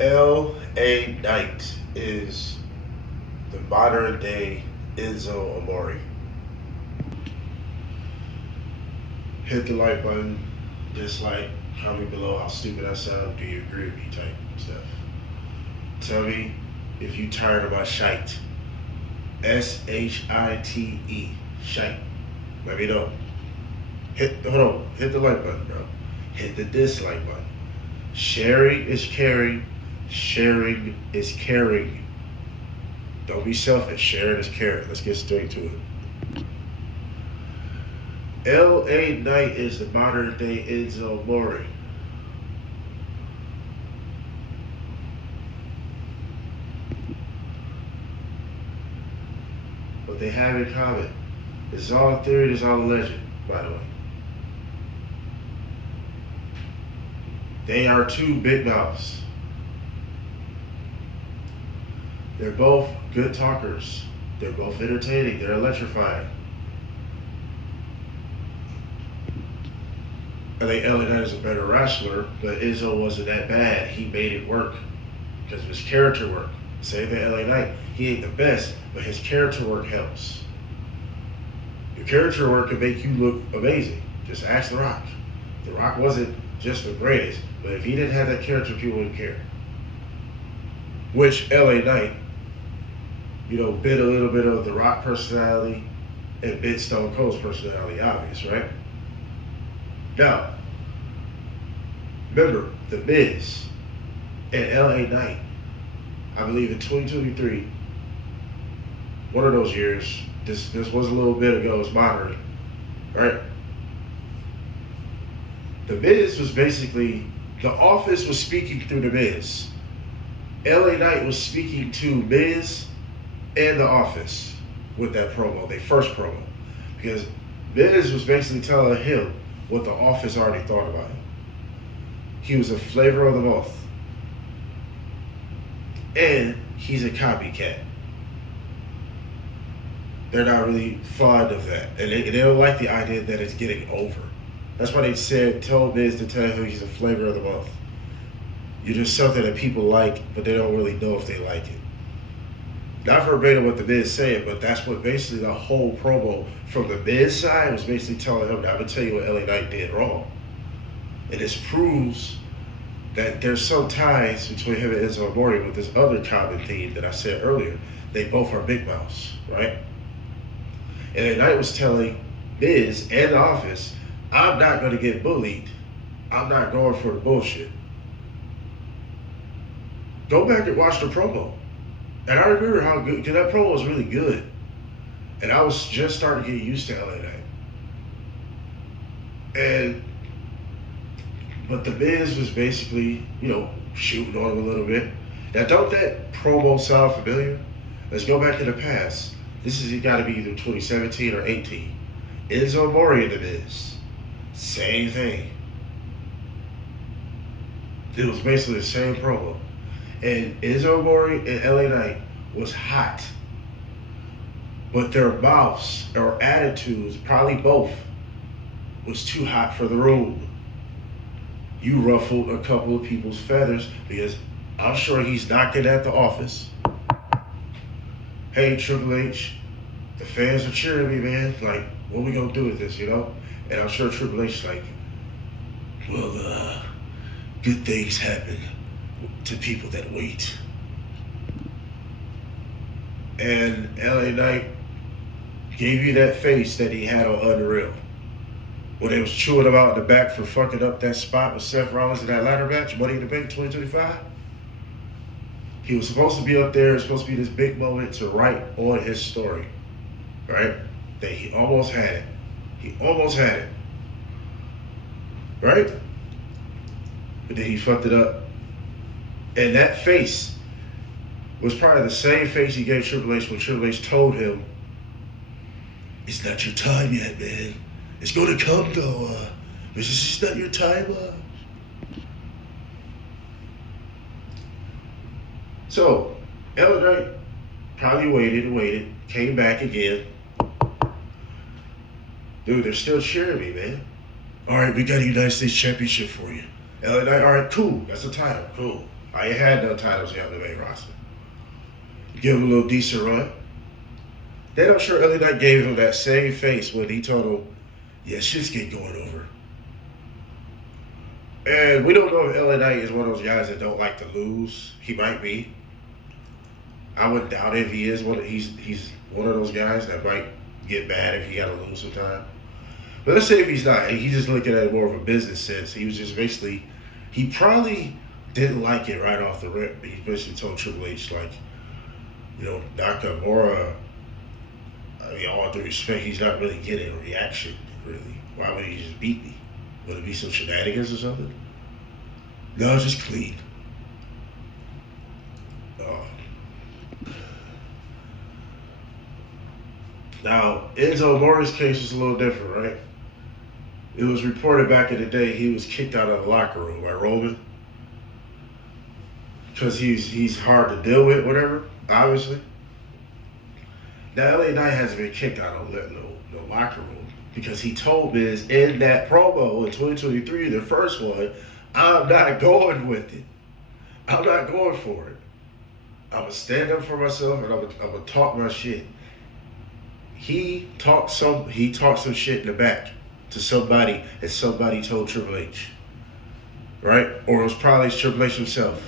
L.A. Knight is the modern day Enzo Amore. Hit the like button, dislike, comment below how stupid I sound, do you agree with me type stuff. Tell me if you tired of my shite. Shite. Shite. Let me know. Hit the like button, bro. Hit the dislike button. Sharing is caring. Sharing is caring. Don't be selfish. Sharing is caring. Let's get straight to it. L.A. Knight is the modern day Enzo Amore. What they have in common. It's all a theory, it's all a legend, by the way. They are two big mouths. They're both good talkers. They're both entertaining. They're electrifying. I think LA Knight is a better wrestler, but Enzo wasn't that bad. He made it work because of his character work. Same thing LA Knight. He ain't the best, but his character work helps. Your character work can make you look amazing. Just ask The Rock. The Rock wasn't just the greatest, but if he didn't have that character, people wouldn't care. Which LA Knight, bit a little bit of The Rock personality and bit Stone Cold's personality, obvious, right? Now, remember, The Miz and LA Knight, I believe in 2023, one of those years, this was a little bit ago, it's modern, right? The Miz was basically, The Office was speaking through The Miz. LA Knight was speaking to Miz and The Office with that promo, their first promo. Because Miz was basically telling him what The Office already thought about him. He was a flavor of the month. And he's a copycat. They're not really fond of that. And they don't like the idea that it's getting over. That's why they told Miz to tell him he's a flavor of the month. You're just something that people like, but they don't really know if they like it. Not verbatim what the Miz said, but that's what basically the whole promo from the Miz side was basically telling him, I'm going to tell you what LA Knight did wrong. And this proves that there's some ties between him and Enzo Amore with this other common theme that I said earlier. They both are big mouths, right? And LA Knight was telling Miz and The Office, I'm not going to get bullied. I'm not going for the bullshit. Go back and watch the promo. And I remember how good, because that promo was really good. And I was just starting to get used to LA Knight. But the Miz was basically, shooting on him a little bit. Now, don't that promo sound familiar? Let's go back to the past. This has got to be either 2017 or 18. Enzo Amore and the Miz. Same thing. It was basically the same promo. And Enzo Amore and LA Knight was hot. But their mouths or attitudes, probably both, was too hot for the room. You ruffled a couple of people's feathers because I'm sure he's knocking at The Office. Hey, Triple H, the fans are cheering me, man. Like, what we gonna do with this, And I'm sure Triple H is like, well, good things happen to people that wait. And LA Knight gave you that face that he had on Unreal. When they was chewing him out in the back for fucking up that spot with Seth Rollins in that ladder match, Money in the Bank 2025. He was supposed to be up there. It was supposed to be this big moment to write on his story, right? That he almost had it. He almost had it, right? But then he fucked it up. And that face was probably the same face he gave Triple H when Triple H told him, it's not your time yet, man. It's going to come, though. It's just not your time. So, LA Knight probably waited and waited, came back again. Dude, they're still cheering me, man. All right, we got a United States Championship for you. LA Knight, all right, cool. That's the title, cool. I ain't had no titles yet on the main roster. Give him a little decent run. Then I'm sure LA Knight gave him that same face when he told him, yeah, Shinsuke going over. And we don't know if LA Knight is one of those guys that don't like to lose. He might be. I wouldn't doubt it if he is he's one of those guys that might get mad if he got to lose sometime. But let's say if he's not, and he's just looking at it more of a business sense. He was just basically, he probably didn't like it right off the rip. He basically told Triple H, like, Nakamura, I mean, all due respect, he's not really getting a reaction, really. Why would he just beat me? Would it be some shenanigans or something? No, just clean. Now, Enzo Amore's case is a little different, right? It was reported back in the day he was kicked out of the locker room by Roman because he's hard to deal with, whatever, obviously. Now, LA Knight hasn't been kicked out of the locker room because he told Miz in that promo in 2023, the first one, I'm not going with it. I'm not going for it. I'm going to stand up for myself and I'm going to talk my shit. He talked some shit in the back to somebody, and somebody told Triple H, right? Or it was probably Triple H himself.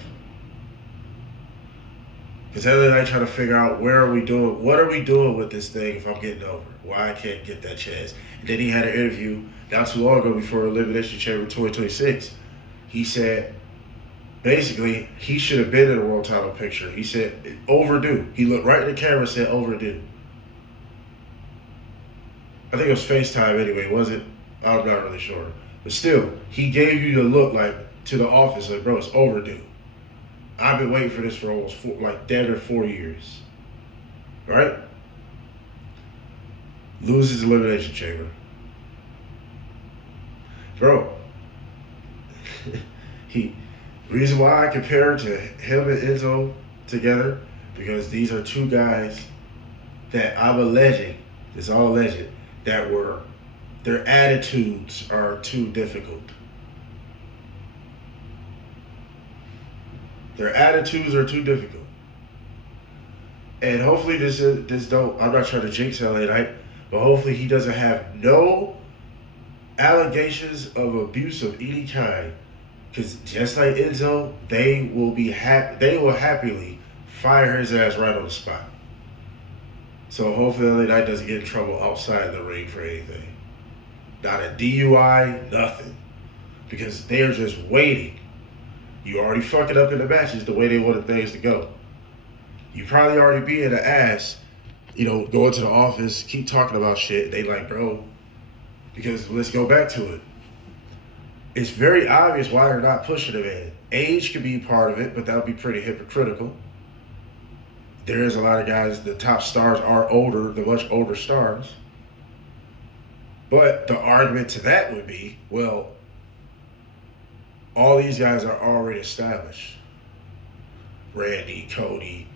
Because LA Knight trying to figure out what are we doing with this thing if I'm getting over? Why I can't get that chance? And then he had an interview not too long ago before Elimination Chamber 2026. He said, basically, he should have been in the world title picture. He said, overdue. He looked right in the camera and said, overdue. I think it was FaceTime anyway, was it? I'm not really sure. But still, he gave you the look like to the office, like, bro, it's overdue. I've been waiting for this for almost damn near 4 years. Right? Loses Elimination Chamber. Bro. Reason why I compare to him and Enzo together, because these are two guys that I'm alleging, it's all alleged, that their attitudes are too difficult. Their attitudes are too difficult. And hopefully I'm not trying to jinx LA Knight, but hopefully he doesn't have no allegations of abuse of any kind. Because just like Enzo, they will happily fire his ass right on the spot. So hopefully LA Knight doesn't get in trouble outside the ring for anything. Not a DUI, nothing. Because they're just waiting. You already fucking up in the matches the way they wanted things to go. You probably already be in the ass, going to the office, keep talking about shit. They like, bro, because let's go back to it. It's very obvious why they're not pushing him in. Age could be part of it, but that would be pretty hypocritical. There is a lot of guys, the top stars are older, the much older stars. But the argument to that would be, well, all these guys are already established. Randy, Cody,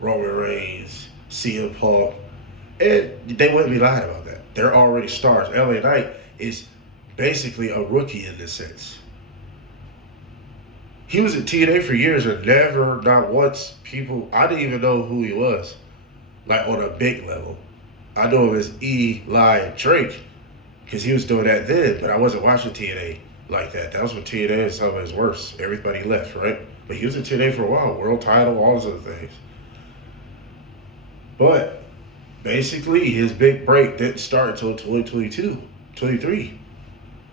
Roman Reigns, CM Punk. And they wouldn't be lying about that. They're already stars. LA Knight is basically a rookie in this sense. He was at TNA for years and not once I didn't even know who he was, like on a big level. I know him as Eli Drake because he was doing that then, but I wasn't watching TNA like that. That was when TNA was some of his worst. Everybody left, right? But he was in TNA for a while, world title, all those other things. But basically, his big break didn't start until 2022, 23.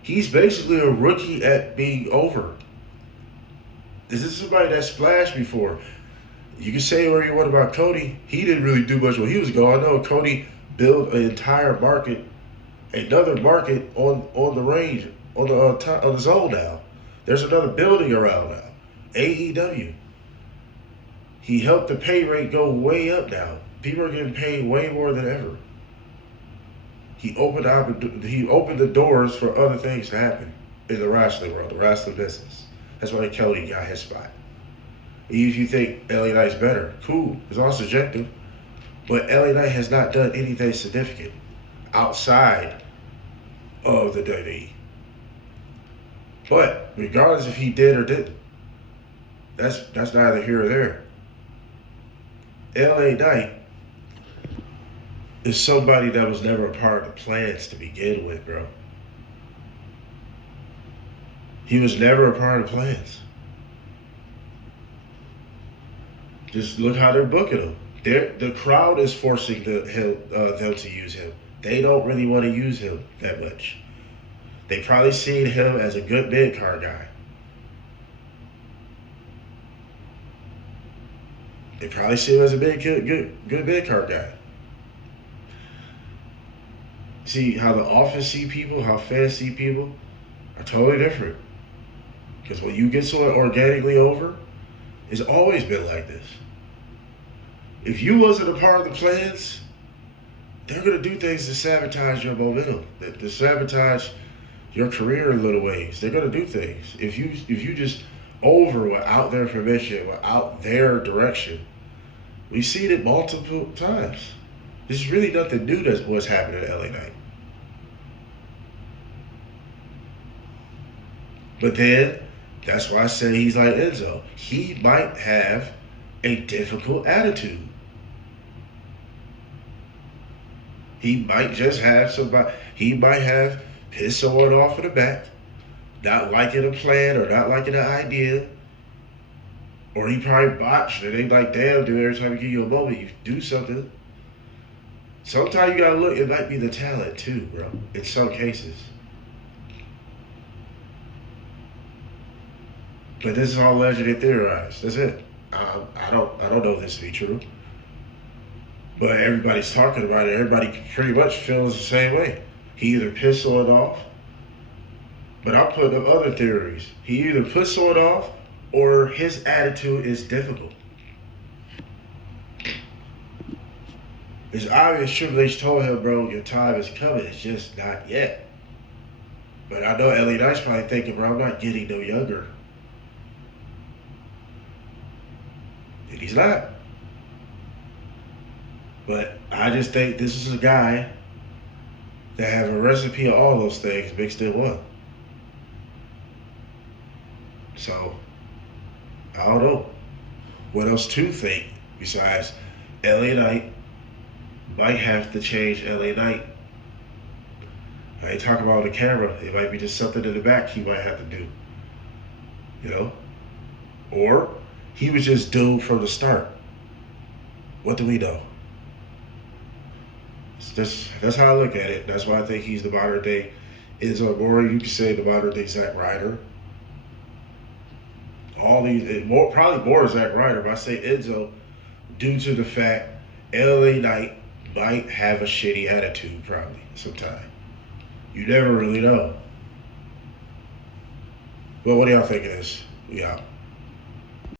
He's basically a rookie at being over. This is somebody that splashed before. You can say whatever you want about Cody. He didn't really do much when he was gone. No, Cody built an entire market, another market on the range, on the zone now. There's another building around now. AEW. He helped the pay rate go way up now. People are getting paid way more than ever. He opened the doors for other things to happen in the wrestling world, the wrestling business. That's why Cody got his spot. Even if you think LA Knight's better, cool. It's all subjective. But LA Knight has not done anything significant outside of the WWE. But regardless if he did or didn't, That's neither here or there. LA Knight is somebody that was never a part of the plans to begin with, bro. He was never a part of the plans. Just look how they're booking him. The crowd is forcing them to use him. They don't really want to use him that much. They probably seen him as a good mid card guy. They probably see him as a good mid card guy. See how the office see people, how fans see people are totally different. Because when you get someone organically over, it's always been like this. If you wasn't a part of the plans, they're gonna do things to sabotage your momentum, to sabotage your career in little ways. They're gonna do things. If you just over without their permission, without their direction, we've seen it multiple times. This is really nothing new that's what's happening at LA Knight. But then that's why I say he's like Enzo. He might have a difficult attitude. He might just have somebody, he might have pissed someone off in the back, not liking a plan or not liking an idea. Or he probably botched it. They like, damn, dude, every time we give you a moment, you do something. Sometimes you gotta look, it might be the talent too, bro, in some cases. But this is all alleged and theorized. That's it. I don't know this to be true. But everybody's talking about it. Everybody pretty much feels the same way. He either pissed someone off, but I'll put up other theories. He either put someone off or his attitude is difficult. It's obvious Triple H told him, bro, your time is coming. It's just not yet. But I know LA Knight's probably thinking, bro, I'm not getting no younger. And he's not. But I just think this is a guy that has a recipe of all those things mixed in one. So, I don't know what else to think besides LA Knight might have to change LA Knight. I ain't talking about on the camera. It might be just something in the back he might have to do. You know? Or he was just doomed from the start. What do we know? That's how I look at it. That's why I think he's the modern day Enzo Amore. You could say the modern day Zack Ryder. All these, probably more Zack Ryder, but I say Enzo due to the fact LA Knight might have a shitty attitude probably sometime. You never really know. Well, what do y'all think of this? We out.